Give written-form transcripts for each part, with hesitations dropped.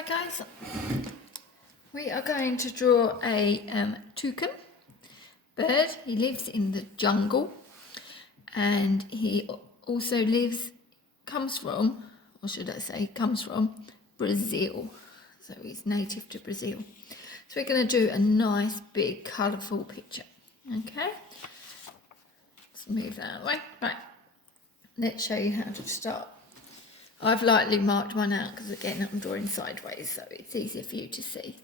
Hi guys, we are going to draw a toucan bird. He lives in the jungle and he also comes from Brazil. So he's native to Brazil. So we're going to do a nice big colourful picture. Okay, let's move that out of the way. Right, let's show you how to start. I've lightly marked one out because again I'm drawing sideways so it's easier for you to see.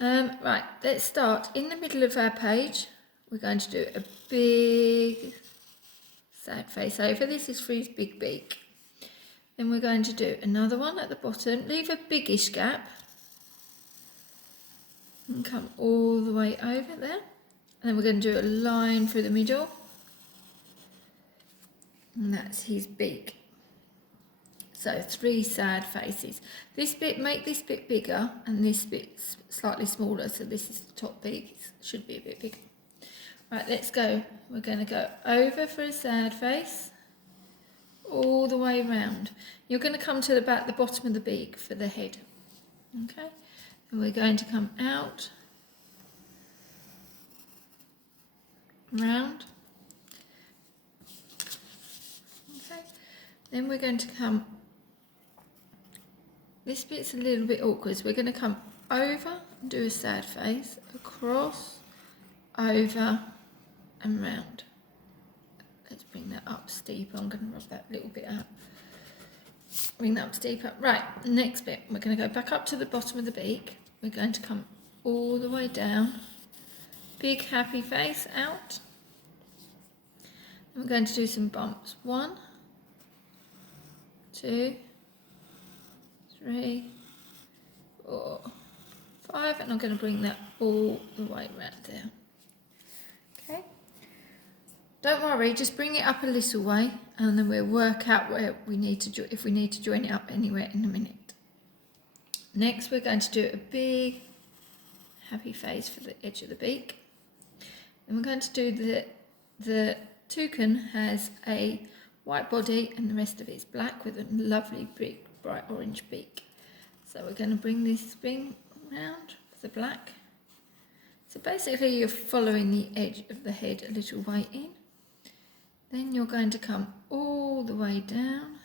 Right, let's start in the middle of our page. We're going to do a big sad face over. This is for his big beak. Then we're going to do another one at the bottom. Leave a biggish gap and come all the way over there. And then we're going to do a line through the middle. And that's his beak. So 3 sad faces. This bit, make this bit bigger and this bit slightly smaller. So this is the top beak, it should be a bit bigger. Right, let's go. We're going to go over for a sad face, all the way round. You're going to come to the bottom of the beak for the head. Okay, and we're going to come out, round. Okay, then we're going to come. This bit's a little bit awkward, so we're going to come over and do a sad face, across, over and round. Let's bring that up steeper. I'm going to rub that little bit out. Bring that up steeper. Right, next bit, we're going to go back up to the bottom of the beak. We're going to come all the way down. Big happy face out. And we're going to do some bumps. 1, 2, 3, 4, 5, and I'm going to bring that all the way around there. Okay. Don't worry, just bring it up a little way, and then we'll work out where we need to if we need to join it up anywhere in a minute. Next, we're going to do a big happy face for the edge of the beak. And we're going to do the toucan has a white body and the rest of it is black with a lovely big bright orange beak. So we're going to bring this thing around the black. So basically you're following the edge of the head a little way in. Then you're going to come all the way down,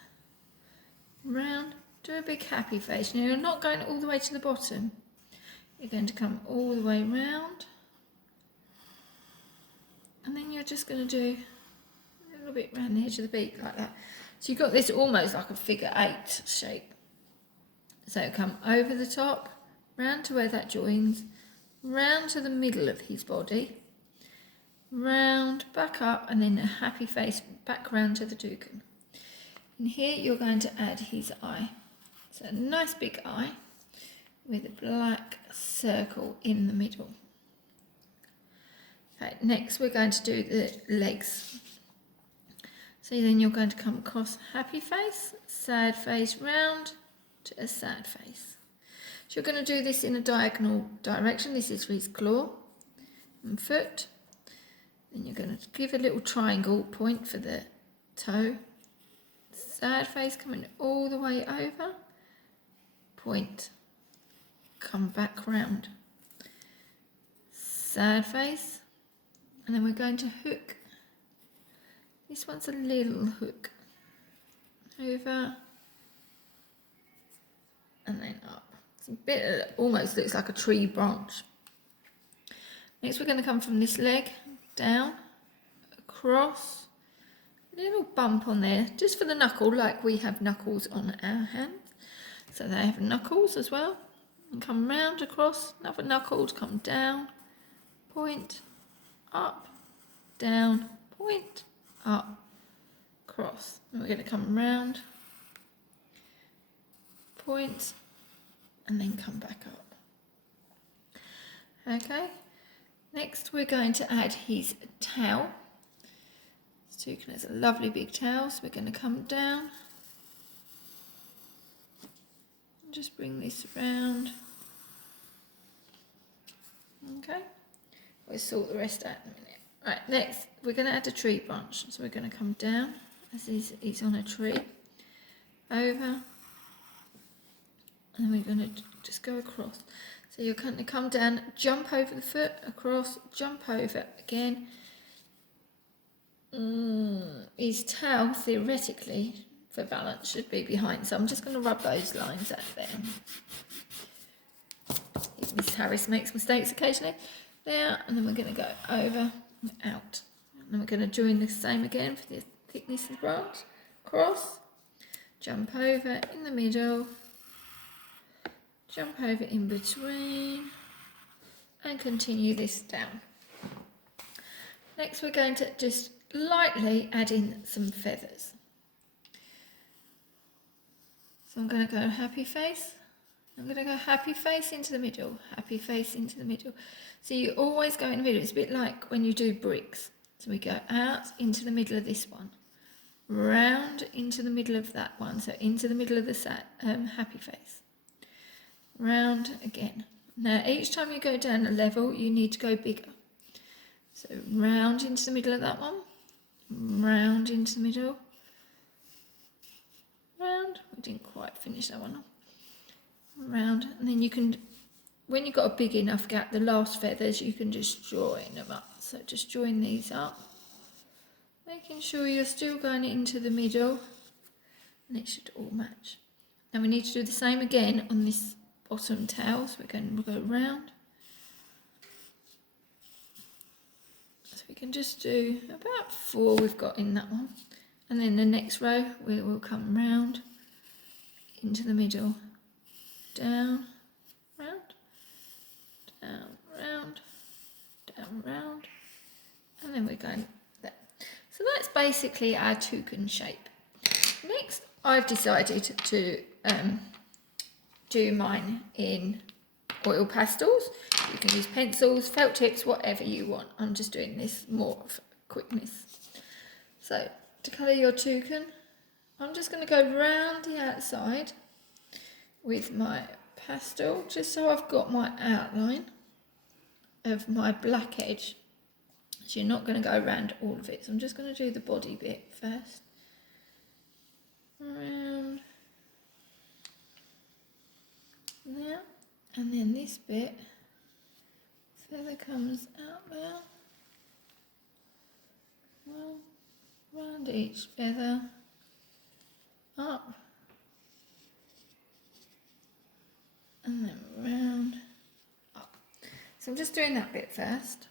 round, do a big happy face. Now you're not going all the way to the bottom. You're going to come all the way round. And then you're just going to do a little bit around the edge of the beak like that. So you've got this almost like a figure 8 shape. So come over the top, round to where that joins, round to the middle of his body, round, back up, and then a happy face back round to the toucan. And here you're going to add his eye. So a nice big eye with a black circle in the middle. Okay, next we're going to do the legs. So then you're going to come across happy face, sad face, round to a sad face. So you're going to do this in a diagonal direction. This is for his claw and foot. Then you're going to give a little triangle point for the toe. Sad face coming all the way over. Point. Come back round. Sad face. And then we're going to hook. This one's a little hook. Over. And then up. It's a bit, almost looks like a tree branch. Next we're going to come from this leg, down, across, a little bump on there, just for the knuckle, like we have knuckles on our hands. So they have knuckles as well. And come round across, another knuckle to come down, point, up, down, point, up, cross. And we're going to come round, point, and then come back up. Okay, next we're going to add his tail. This toucan has a lovely big tail, so we're going to come down and just bring this around. Okay, we'll sort the rest out in a minute. Right, next we're going to add a tree branch, so we're going to come down as he's on a tree, over, and then we're going to just go across. So you're going to come down, jump over the foot, across, jump over again. His tail, theoretically, for balance, should be behind. So I'm just going to rub those lines out there. Miss Harris makes mistakes occasionally. There, and then we're going to go over and out. And then we're going to join the same again for the thickness of the branch. Cross, jump over in the middle, jump over in between, and continue this down. Next we're going to just lightly add in some feathers. So I'm going to go happy face. I'm going to go happy face into the middle, happy face into the middle. So you always go in the middle. It's a bit like when you do bricks. So we go out into the middle of this one, round into the middle of that one. So into the middle of the happy face, round again. Now each time you go down a level, you need to go bigger. So round into the middle of that one, round into the middle, round. We didn't quite finish that one off. Round, and then you can, when you've got a big enough gap, the last feathers, you can just join them up. So just join these up, making sure you're still going into the middle, and it should all match. Now we need to do the same again on this bottom tail, so we'll go round. So we can just do about 4 we've got in that one, and then the next row we will come round into the middle. Down, round, down, round, down, round, and then we're going there. So that's basically our toucan shape. Next, I've decided to do mine in oil pastels. You can use pencils, felt tips, whatever you want. I'm just doing this more for quickness. So to colour your toucan, I'm just going to go round the outside with my pastel, just so I've got my outline of my black edge. So you're not going to go around all of it. So I'm just going to do the body bit first. Around there, and then this bit, feather comes out there. Well, round each feather, up, and then round up. So I'm just doing that bit first.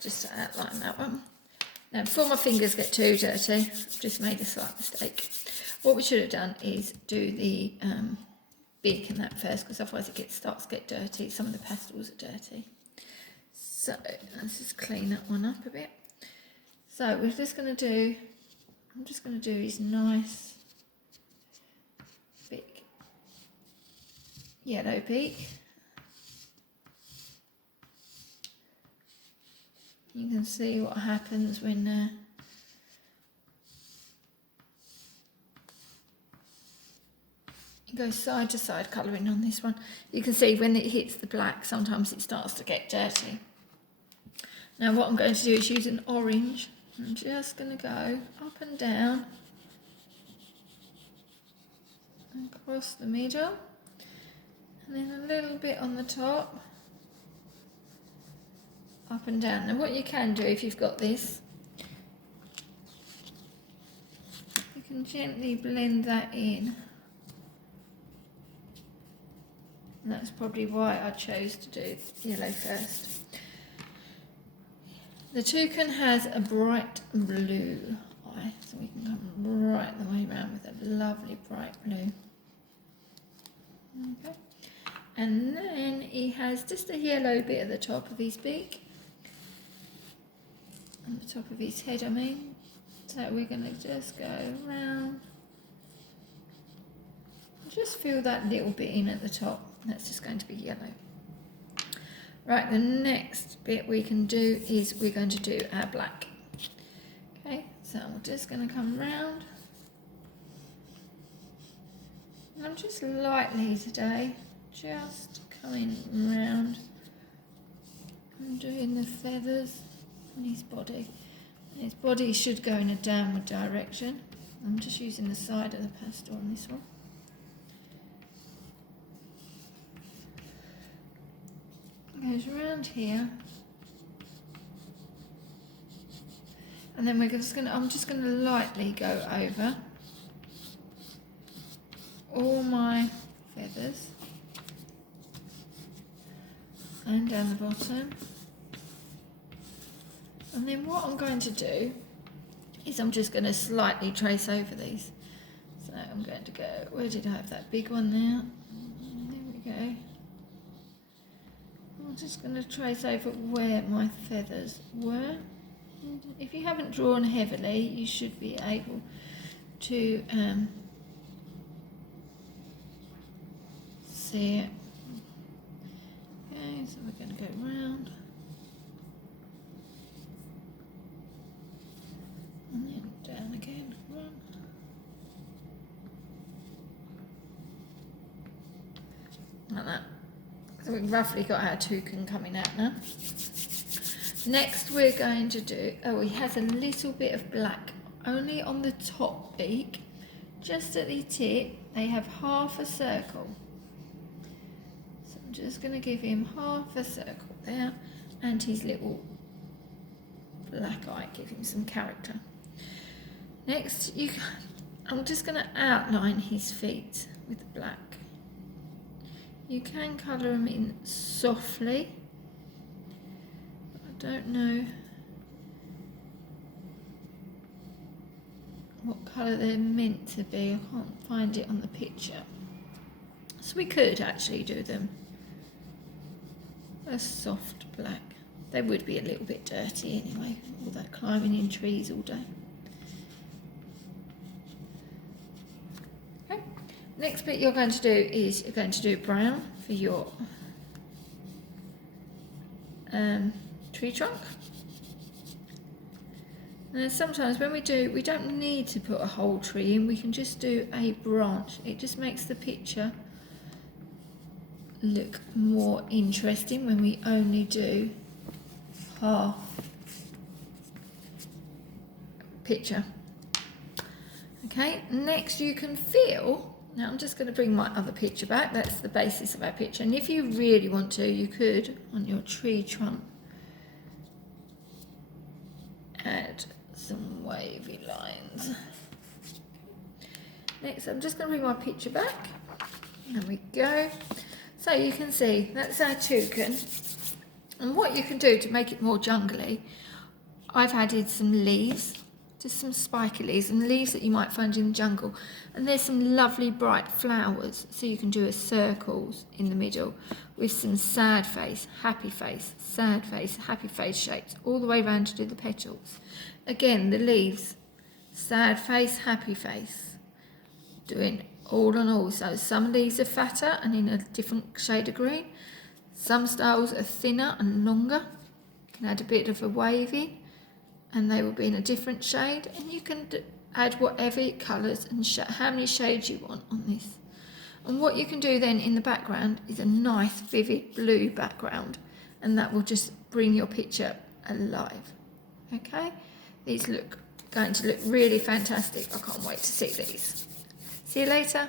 Just to outline that one. Now before my fingers get too dirty, I've just made a slight mistake. What we should have done is do the beak in that first, because otherwise it starts to get dirty. Some of the pastels are dirty. So let's just clean that one up a bit. So we're just going to do, I'm just going to do his nice big yellow beak. You can see what happens when you go side to side colouring on this one. You can see when it hits the black, sometimes it starts to get dirty. Now what I'm going to do is use an orange. I'm just going to go up and down, across the middle, and then a little bit on the top, up and down. Now what you can do if you've got this, you can gently blend that in. And that's probably why I chose to do yellow first. The toucan has a bright blue eye, so we can come right the way around with a lovely bright blue. Okay. And then he has just a yellow bit at the top of his beak. On the top of his head, I mean. So we're going to just go round. Just fill that little bit in at the top. That's just going to be yellow. Right, the next bit we can do is we're going to do our black. Okay, so we're just going to come round. And I'm just lightly today, just coming round and doing the feathers on his body. His body should go in a downward direction. I'm just using the side of the pastel on this one. Goes around here. And then I'm just gonna lightly go over all my feathers and down the bottom. And then what I'm going to do is I'm just going to slightly trace over these. So I'm going to go, where did I have that big one there? There we go. I'm just going to trace over where my feathers were. If you haven't drawn heavily, you should be able to see it. Okay, so we're going to go round. And then down again, run. Like that. So we've roughly got our toucan coming out now. Next we're going to do, he has a little bit of black only on the top beak. Just at the tip, they have half a circle. So I'm just going to give him half a circle there, and his little black eye, give him some character. Next, I'm just going to outline his feet with the black. You can colour them in softly. I don't know what colour they're meant to be. I can't find it on the picture. So we could actually do them a soft black. They would be a little bit dirty anyway, all that climbing in trees all day. Okay. Next bit you're going to do is you're going to do brown for your tree trunk. Now sometimes when we don't need to put a whole tree in, we can just do a branch. It just makes the picture look more interesting when we only do half picture. Okay, next you can fill. Now I'm just going to bring my other picture back. That's the basis of our picture, and if you really want to, you could on your tree trunk add some wavy lines. Next I'm just going to bring my picture back. There we go. So you can see that's our toucan, and what you can do to make it more jungly, I've added some leaves, just some spiky leaves and leaves that you might find in the jungle, and there's some lovely bright flowers, so you can do a circles in the middle with some sad face, happy face, sad face, happy face shapes all the way around to do the petals. Again, the leaves, sad face, happy face, doing all on all. So some leaves are fatter and in a different shade of green, some styles are thinner and longer. You can add a bit of a wavy and they will be in a different shade, and you can add whatever colours and how many shades you want on this. And what you can do then in the background is a nice vivid blue background, and that will just bring your picture alive. Okay, these going to look really fantastic. I can't wait to see these. See you later.